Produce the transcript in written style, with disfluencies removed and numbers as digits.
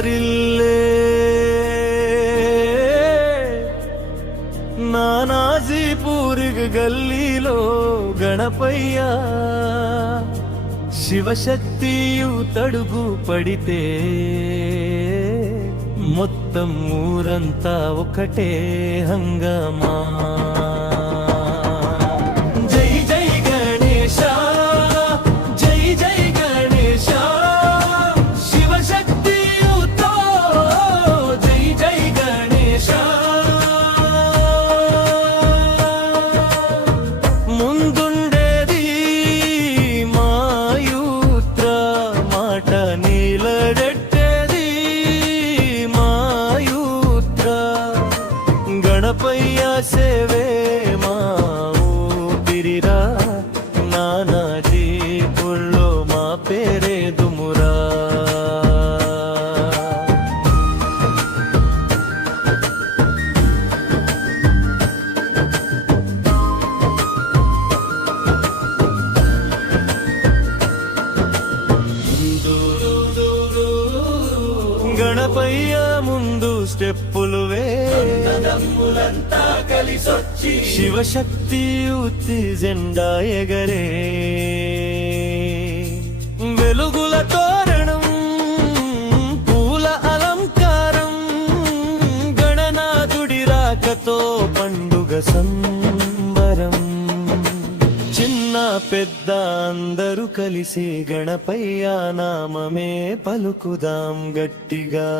దరిల్లే నానాజీపూరిగ గల్లీలో గణపయ్య శివశక్తియు తడుగు పడితే మొత్తం ఊరంతా ఒకటే హంగామా. జై జై గణేశ, జై జై గణేశ, శివశక్తియుతో జై జై గణేశ. ముందుండేది మాయూత్ర మాట నీలడెట్టేది మాయూత్ర. గణపయ్య సేవే మా ఊపిరిరా, నానాజీ పుల్లో మా పేరే దుమురా. గణపయ్య ముందు స్టెప్పులు కలిసొచ్చి శివశక్తి ఉత్తి జెండా ఎగరే. వెలుగుల తోరణం పూల అలంకారం, గణనాథుడి రాకతో పండుగ సంబరం. చిన్న పెద్ద అందరూ కలిసి గణపయ్య నామమే పలుకుదాం గట్టిగా.